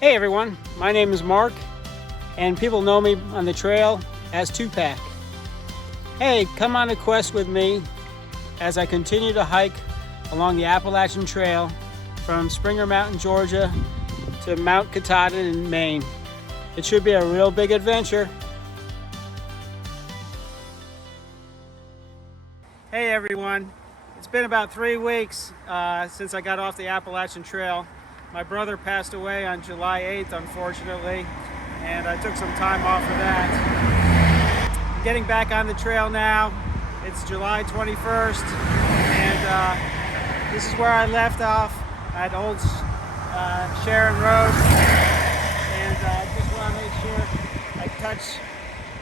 Hey everyone, my name is Mark, and people know me on the trail as Tupac. Hey, come on a quest with me as I continue to hike along the Appalachian Trail from Springer Mountain, Georgia to Mount Katahdin in Maine. It should be a real big adventure. Hey everyone, it's been about 3 weeks since I got off the Appalachian Trail. My brother passed away on July 8th, unfortunately, and I took some time off of that. Getting back on the trail now. It's July 21st, and this is where I left off at Old Sharon Road, and I just want to make sure I touch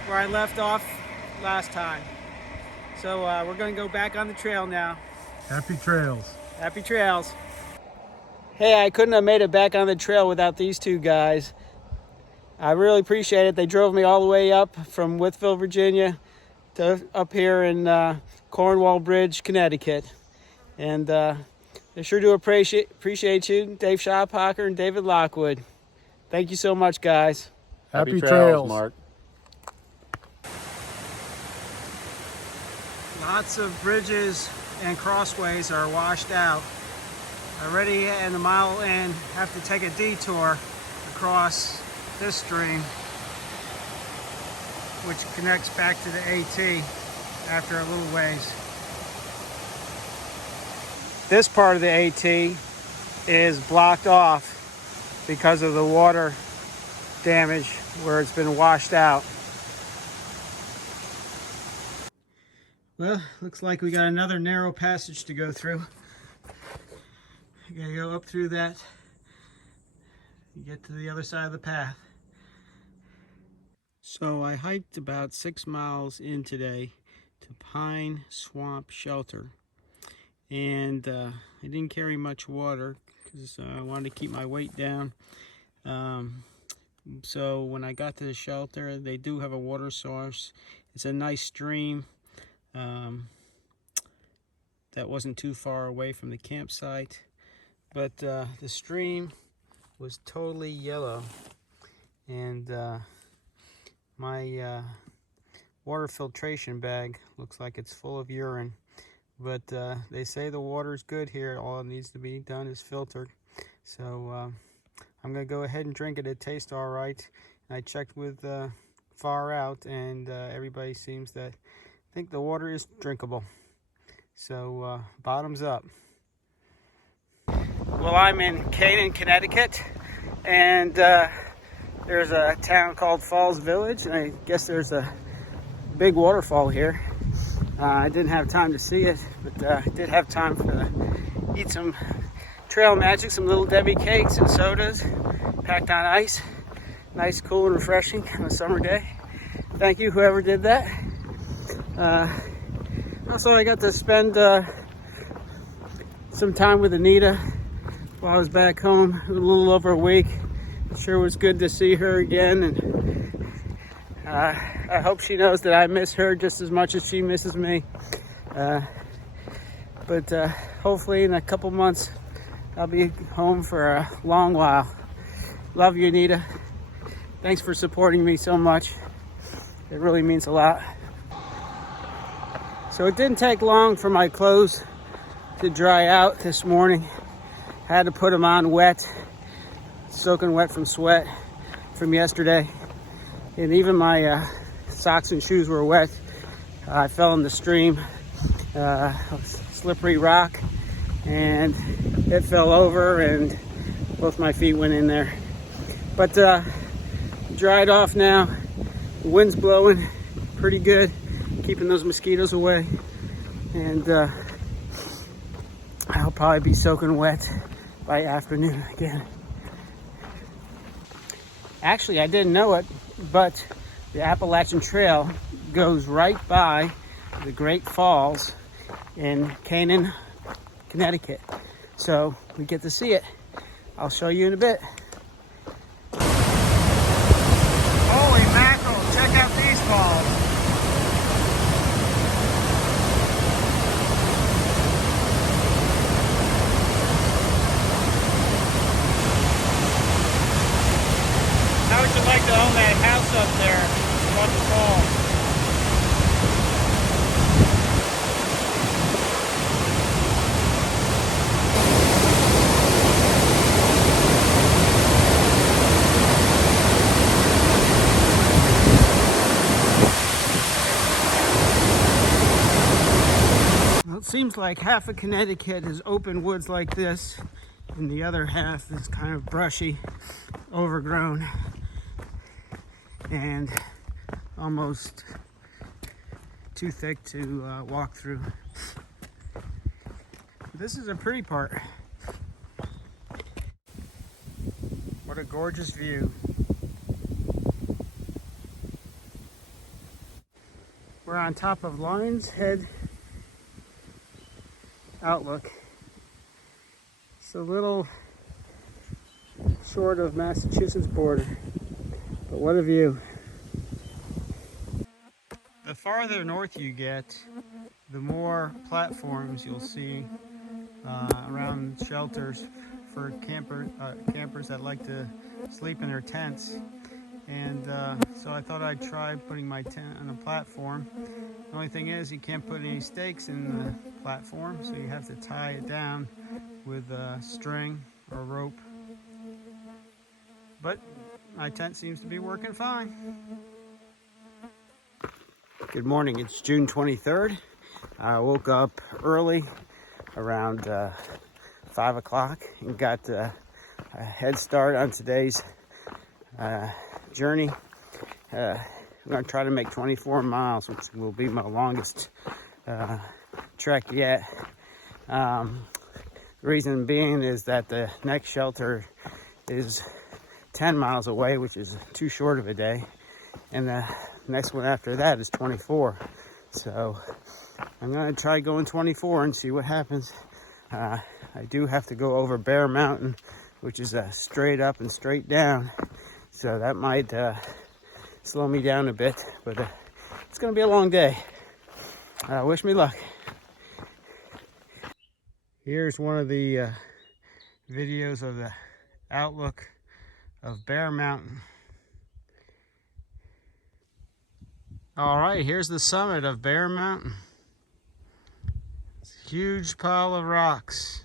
where I left off last time. So we're going to go back on the trail now. Happy trails. Happy trails. Hey, I couldn't have made it back on the trail without these two guys. I really appreciate it. They drove me all the way up from Wytheville, Virginia to up here in Cornwall Bridge, Connecticut. And I sure do appreciate you, Dave Schoppacher and David Lockwood. Thank you so much, guys. Happy trails, Mark. Lots of bridges and crossways are washed out. Already in the mile in, have to take a detour across this stream, which connects back to the AT after a little ways. This part of the AT is blocked off because of the water damage where it's been washed out. Well, looks like we got another narrow passage to go through. You gotta go up through that. You get to the other side of the path. So I hiked about 6 miles in today to Pine Swamp Shelter. And I didn't carry much water because I wanted to keep my weight down. So when I got to the shelter, they do have a water source. It's a nice stream. That wasn't too far away from the campsite, but the stream was totally yellow, and my water filtration bag looks like it's full of urine, but they say the water's good here. All it needs to be done is filtered. So I'm gonna go ahead and drink it. It tastes all right. And I checked with Far Out, and everybody seems that think the water is drinkable. So bottoms up. Well, I'm in Canaan, Connecticut, and there's a town called Falls Village, and I guess there's a big waterfall here. I didn't have time to see it, but I did have time to eat some trail magic, some Little Debbie cakes and sodas packed on ice. Nice, cool, and refreshing on a summer day. Thank you, whoever did that. Also, I got to spend some time with Anita while I was back home, a little over a week. It sure was good to see her again, and I hope she knows that I miss her just as much as she misses me. But hopefully in a couple months I'll be home for a long while. Love you, Anita. Thanks for supporting me so much. It really means a lot. So it didn't take long for my clothes to dry out this morning. Had to put them on wet, soaking wet from sweat from yesterday. And even my socks and shoes were wet. I fell in the stream, slippery rock, and it fell over and both my feet went in there. But dried off now. The wind's blowing pretty good, keeping those mosquitoes away, and I'll probably be soaking wet by afternoon again. Actually, I didn't know it, but the Appalachian Trail goes right by the Great Falls in Canaan, Connecticut. So we get to see it. I'll show you in a bit. Holy mackerel, check out these falls. guess I'd like to own that house up there above the falls. Well, it seems like half of Connecticut is open woods like this, and the other half is kind of brushy, overgrown, and almost too thick to walk through. This is a pretty part. What a gorgeous view. We're on top of Lion's Head Outlook. It's a little short of Massachusetts border, but what a view. The farther north you get, the more platforms you'll see around shelters for campers that like to sleep in their tents. And so I thought I'd try putting my tent on a platform. The only thing is you can't put any stakes in the platform, so you have to tie it down with a string or rope. But my tent seems to be working fine. Good morning, it's June 23rd. I woke up early around 5 o'clock and got a head start on today's journey. I'm going to try to make 24 miles, which will be my longest trek yet. The reason being is that the next shelter is 10 miles away, which is too short of a day, and the next one after that is 24. So I'm going to try going 24 and see what happens. I do have to go over Bear Mountain, which is straight up and straight down, so that might slow me down a bit, but it's going to be a long day. Wish me luck. Here's one of the videos of the outlook of Bear Mountain. All right, here's the summit of Bear Mountain. It's a huge pile of rocks.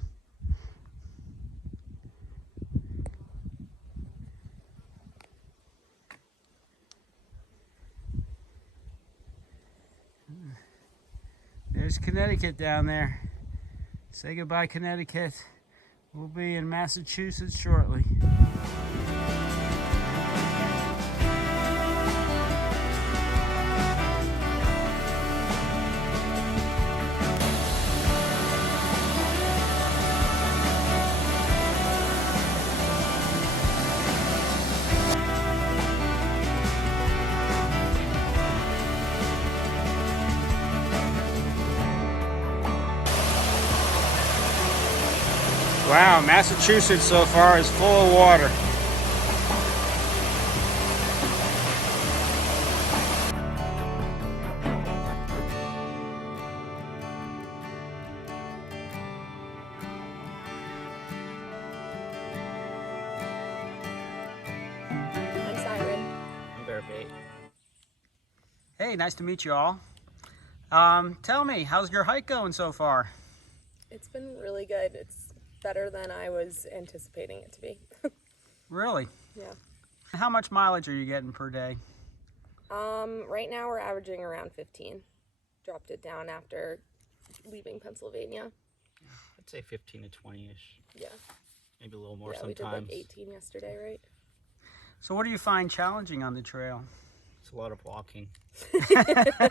There's Connecticut down there. Say goodbye, Connecticut. We'll be in Massachusetts shortly. Wow, Massachusetts so far is full of water. I'm Siren. I'm Bearbait. Hey, nice to meet you all. Tell me, how's your hike going so far? It's been really good. It's better than I was anticipating it to be. Really? Yeah. How much mileage are you getting per day? Right now we're averaging around 15. Dropped it down after leaving Pennsylvania. I'd say 15 to 20-ish. Yeah. Maybe a little more yeah, sometimes. We did like 18 yesterday, right? So what do you find challenging on the trail? It's a lot of walking.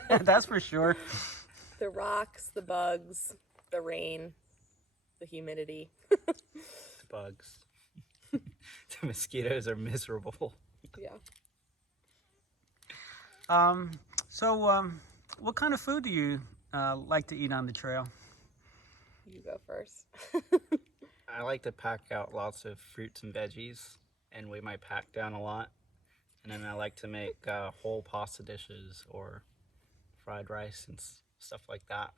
That's for sure. The rocks, the bugs, the rain, the humidity. The bugs. The mosquitoes are miserable. Yeah. What kind of food do you like to eat on the trail? You go first. I like to pack out lots of fruits and veggies and weigh my pack down a lot. And then I like to make whole pasta dishes or fried rice and stuff like that.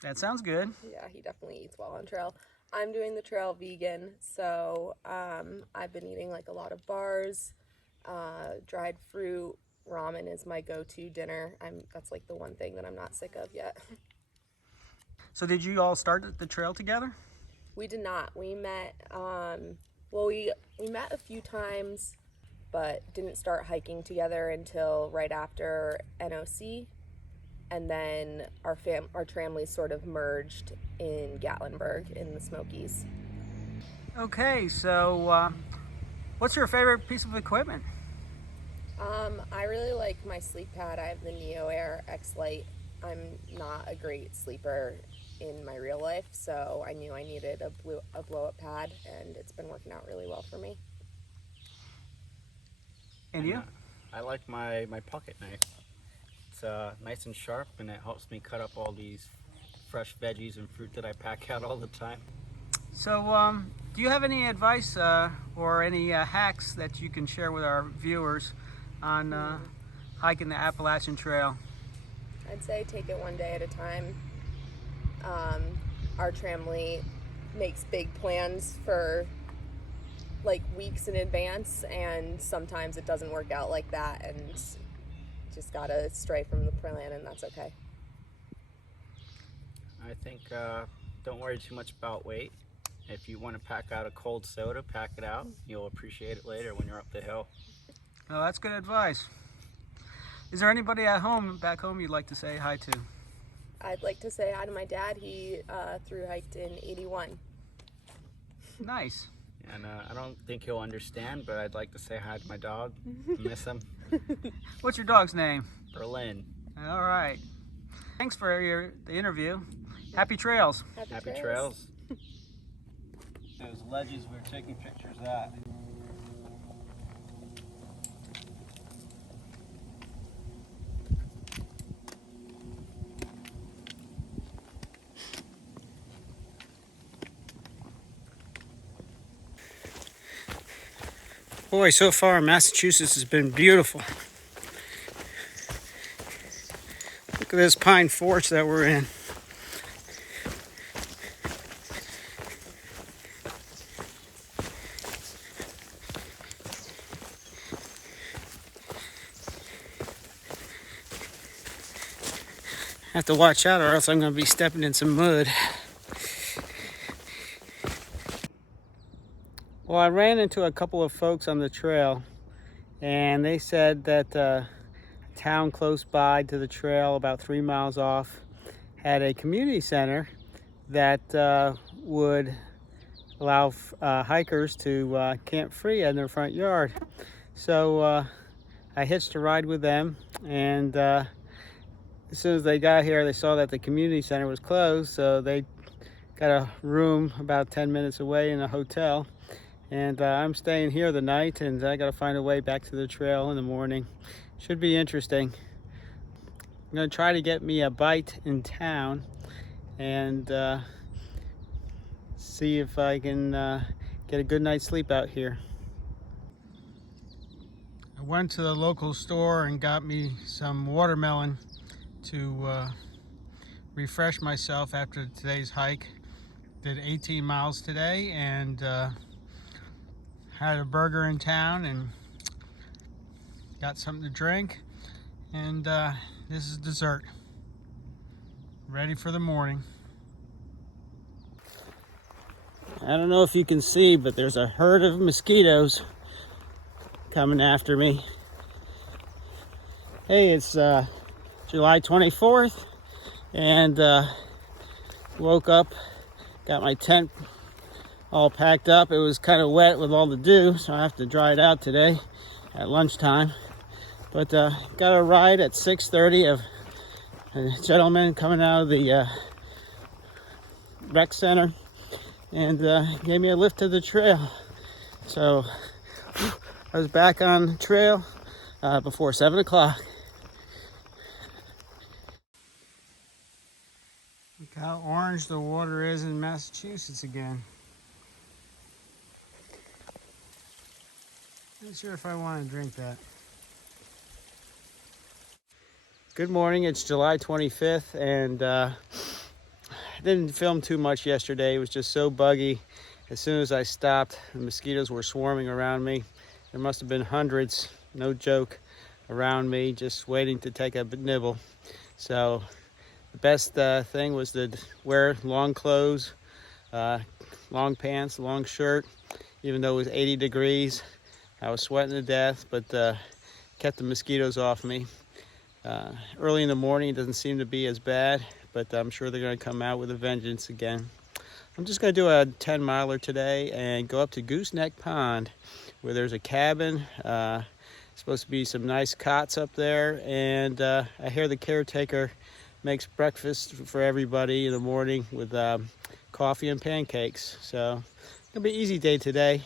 That sounds good. Yeah, he definitely eats well on trail. I'm doing the trail vegan, so I've been eating like a lot of bars, Dried fruit, ramen is my go-to dinner. That's like the one thing that I'm not sick of yet. So did you all start the trail together? We did not. We met, we met a few times, but didn't start hiking together until right after NOC. And then our families sort of merged in Gatlinburg in the Smokies. Okay, so what's your favorite piece of equipment? I really like my sleep pad. I have the Neo Air X Lite. I'm not a great sleeper in my real life, so I knew I needed a blow-up pad, and it's been working out really well for me. And you? I like my pocket knife. It's nice and sharp, and it helps me cut up all these fresh veggies and fruit that I pack out all the time. So do you have any advice or any hacks that you can share with our viewers on hiking the Appalachian Trail? I'd say take it one day at a time. Our family makes big plans for like weeks in advance, and sometimes it doesn't work out like that, and just gotta stray from the plan, and that's okay. I think don't worry too much about weight. If you want to pack out a cold soda, pack it out. You'll appreciate it later when you're up the hill. Oh, that's good advice. Is there anybody back home you'd like to say hi to? I'd like to say hi to my dad. He through hiked in '81. Nice. And I don't think he'll understand, but I'd like to say hi to my dog. Miss him. What's your dog's name? Berlin. All right. Thanks for the interview. Happy trails. Happy trails. Those ledges we were taking pictures at. Boy, so far Massachusetts has been beautiful. Look at this pine forest that we're in. I have to watch out or else I'm going to be stepping in some mud. Well, I ran into a couple of folks on the trail, and they said that a town close by to the trail, about 3 miles off, had a community center that would allow hikers to camp free in their front yard. So I hitched a ride with them, and as soon as they got here, they saw that the community center was closed, so they got a room about 10 minutes away in a hotel. And I'm staying here the night, and I gotta find a way back to the trail in the morning. Should be interesting. I'm gonna try to get me a bite in town and see if I can get a good night's sleep out here. I went to the local store and got me some watermelon to refresh myself after today's hike. Did 18 miles today, and had a burger in town and got something to drink, and this is dessert. Ready for the morning. I don't know if you can see, but there's a herd of mosquitoes coming after me. Hey, it's July 24th, and woke up, got my tent all packed up. It was kind of wet with all the dew, so I have to dry it out today at lunchtime. But got a ride at 6:30 of a gentleman coming out of the rec center, and gave me a lift to the trail. So I was back on the trail before 7 o'clock. Look how orange the water is in Massachusetts again. Not sure if I want to drink that. Good morning, it's July 25th, and I didn't film too much yesterday. It was just so buggy. As soon as I stopped, the mosquitoes were swarming around me. There must have been hundreds. no joke, around me, just waiting to take a nibble. So the best thing was to wear long clothes, long pants, long shirt, even though it was 80 degrees. I was sweating to death, but kept the mosquitoes off me. Early in the morning, it doesn't seem to be as bad, but I'm sure they're going to come out with a vengeance again. I'm just going to do a 10-miler today and go up to Goose Pond, where there's a cabin. Supposed to be some nice cots up there, and I hear the caretaker makes breakfast for everybody in the morning with coffee and pancakes. So it'll be an easy day today.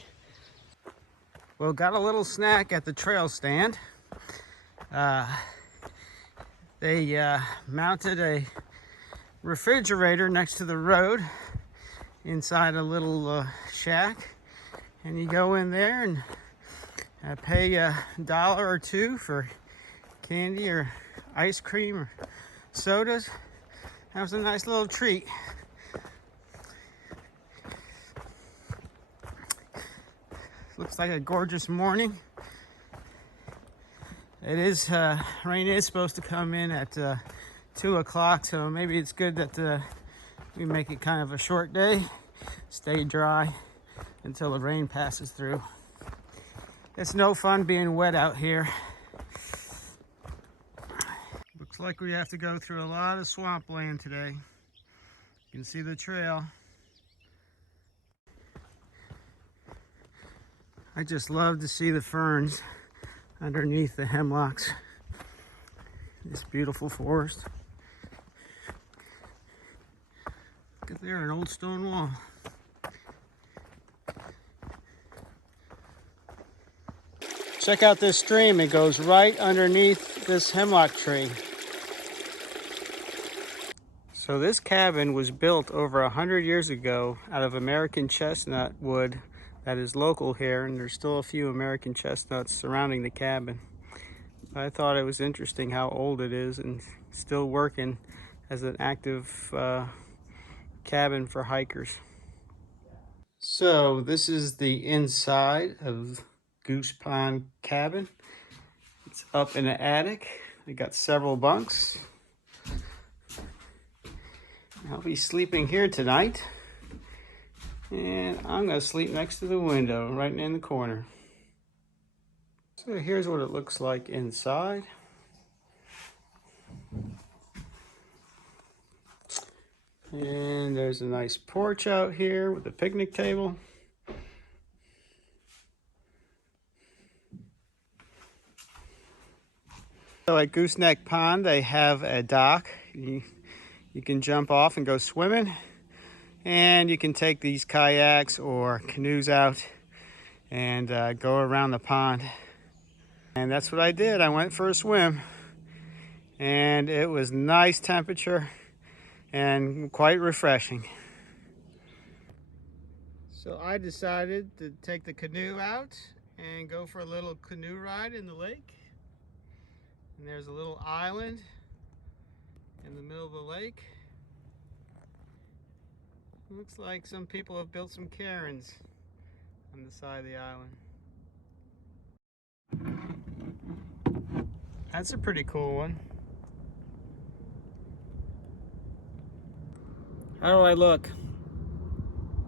Well, got a little snack at the trail stand. They mounted a refrigerator next to the road inside a little shack, and you go in there and pay $1 or $2 for candy or ice cream or sodas. That was a nice little treat. Looks like a gorgeous morning. It is rain is supposed to come in at 2 o'clock, so maybe it's good that we make it kind of a short day, stay dry until the rain passes through. It's no fun being wet out here. Looks like we have to go through a lot of swampland today. You can see the trail. I just love to see the ferns underneath the hemlocks. This beautiful forest. Look at there, an old stone wall. Check out this stream. It goes right underneath this hemlock tree. So this cabin was built over 100 years ago out of American chestnut wood that is local here, and there's still a few American chestnuts surrounding the cabin. I thought it was interesting how old it is and still working as an active cabin for hikers. So this is the inside of Goose Pond cabin. It's up in the attic. We got several bunks. I'll be sleeping here tonight, and I'm gonna sleep next to the window right in the corner. So here's what it looks like inside. And there's a nice porch out here with a picnic table. So at Gooseneck Pond, they have a dock. You can jump off and go swimming, and you can take these kayaks or canoes out and go around the pond. And that's what I did. I went for a swim, and it was nice temperature and quite refreshing. So I decided to take the canoe out and go for a little canoe ride in the lake. And there's a little island in the middle of the lake. Looks like some people have built some cairns on the side of the island. That's a pretty cool one. How do I look?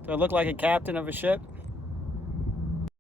Do I look like a captain of a ship?